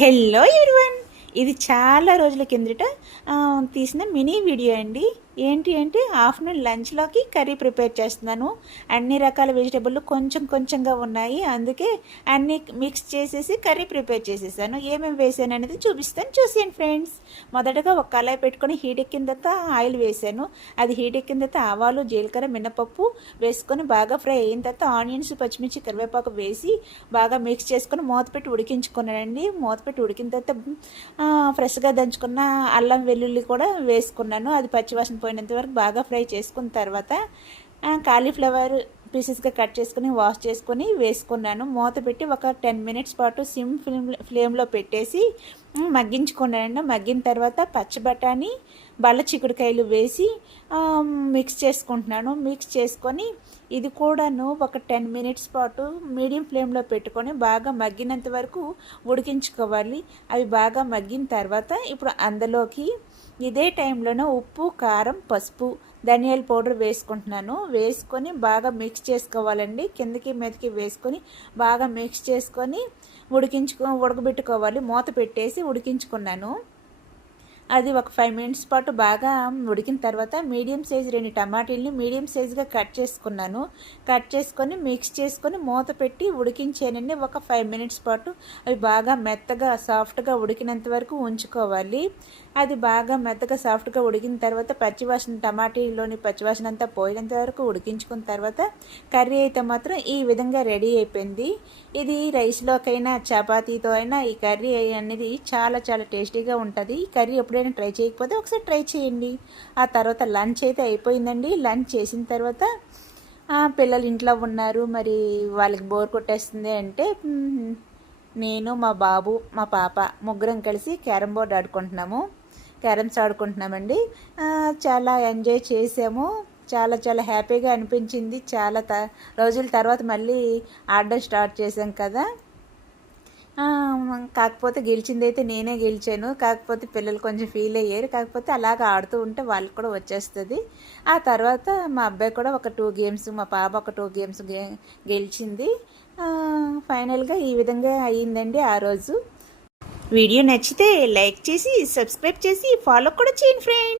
Hello everyone, ఇది చాలా రోజుల కిందట తీసిన మినీ వీడియో అండి. ఏంటి అంటే ఆఫ్టర్నూన్ లంచ్లోకి కర్రీ ప్రిపేర్ చేస్తున్నాను. అన్ని రకాల వెజిటేబుల్ కొంచెం కొంచెంగా ఉన్నాయి, అందుకే అన్నీ మిక్స్ చేసేసి కర్రీ ప్రిపేర్ చేసేసాను. ఏమేమి వేసాను అనేది చూపిస్తాను, చూసేయండి ఫ్రెండ్స్. మొదటగా ఒక కళాయి పెట్టుకొని హీట్ ఎక్కిన తర్వాత ఆయిల్ వేసాను. అది హీట్ ఎక్కిన తర్వాత ఆవాలు, జీలకర్ర, మినపప్పు వేసుకొని బాగా ఫ్రై అయిన తర్వాత ఆనియన్స్, పచ్చిమిర్చి, కరివేపాకు వేసి బాగా మిక్స్ చేసుకొని మూత పెట్టి ఉడికించుకున్నానండి. మూత పెట్టి ఉడికిన తర్వాత ఫ్రెష్గా దంచుకున్న అల్లం వెల్లుల్లి కూడా వేసుకున్నాను. అది పచ్చివాసన పోయినంత వరకు బాగా ఫ్రై చేసుకున్న తర్వాత కాలీఫ్లవర్ పీసెస్గా కట్ చేసుకుని వాష్ చేసుకొని వేసుకున్నాను. మూత పెట్టి ఒక 10 మినిట్స్ పాటు సిమ్ ఫ్లేమ్లో పెట్టేసి మగ్గించుకున్నాను. మగ్గిన తర్వాత పచ్చి బఠానీ, బల్ల చిక్కుడుకాయలు వేసి మిక్స్ చేసుకుంటున్నాను. మిక్స్ చేసుకొని ఇది కూడాను ఒక 10 మినిట్స్ పాటు మీడియం ఫ్లేమ్లో పెట్టుకొని బాగా మగ్గినంత వరకు ఉడికించుకోవాలి. అవి బాగా మగ్గిన తర్వాత ఇప్పుడు అందులోకి ఇదే టైంలోనే ఉప్పు, కారం, పసుపు, ధనియాల పౌడర్ వేసుకుంటున్నాను. వేసుకొని బాగా మిక్స్ చేసుకోవాలండి. కిందకి మీదకి వేసుకొని బాగా మిక్స్ చేసుకొని ఉడకబెట్టుకోవాలి. మూత పెట్టేసి ఉడికించుకున్నాను. అది ఒక 5 మినిట్స్ పాటు బాగా ఉడికిన తర్వాత మీడియం సైజు 2 టమాటీలని మీడియం సైజుగా కట్ చేసుకున్నాను. కట్ చేసుకొని మిక్స్ చేసుకొని మూత పెట్టి ఉడికించానండి. ఒక 5 మినిట్స్ పాటు అవి బాగా మెత్తగా సాఫ్ట్గా ఉడికినంత వరకు ఉంచుకోవాలి. అది బాగా మెత్తగా సాఫ్ట్గా ఉడికిన తర్వాత పచ్చివాసన, టమాటీలోని పచ్చివాసన అంతా పోయినంత వరకు ఉడికించుకున్న తర్వాత కర్రీ అయితే మాత్రం ఈ విధంగా రెడీ అయిపోయింది. ఇది రైస్లోకైనా చపాతీతో అయినా ఈ కర్రీ అనేది చాలా చాలా టేస్టీగా ఉంటుంది. ఈ కర్రీ ఎప్పుడైనా ట్రై చేయకపోతే ఒకసారి ట్రై చేయండి. ఆ తర్వాత లంచ్ అయితే అయిపోయిందండి. లంచ్ చేసిన తర్వాత పిల్లలు ఇంట్లో ఉన్నారు, మరి వాళ్ళకి బోర్ కొట్టేస్తుంది అంటే నేను, మా బాబు, మా పాప ముగ్గురం కలిసి క్యారమ్ బోర్డ్ ఆడుకుంటున్నాము. క్యారమ్స్ ఆడుకుంటున్నామండి. చాలా ఎంజాయ్ చేసాము. చాలా చాలా హ్యాపీగా అనిపించింది. చాలా రోజుల తర్వాత మళ్ళీ ఆడడం స్టార్ట్ చేసాం కదా. కాకపోతే గెలిచిందైతే నేనే గెలిచాను. కాకపోతే పిల్లలు కొంచెం ఫీల్ అయ్యారు. కాకపోతే అలాగ ఆడుతూ ఉంటే వాళ్ళకి కూడా వచ్చేస్తుంది. ఆ తర్వాత మా అబ్బాయి కూడా ఒక 2 గేమ్స్, మా పాప ఒక 2 గేమ్స్ గెలిచింది. ఫైనల్గా ఈ విధంగా అయ్యిందండి ఆ రోజు. వీడియో నచ్చితే లైక్ చేసి, సబ్స్క్రైబ్ చేసి, ఫాలో కూడా చేయండి ఫ్రెండ్స్.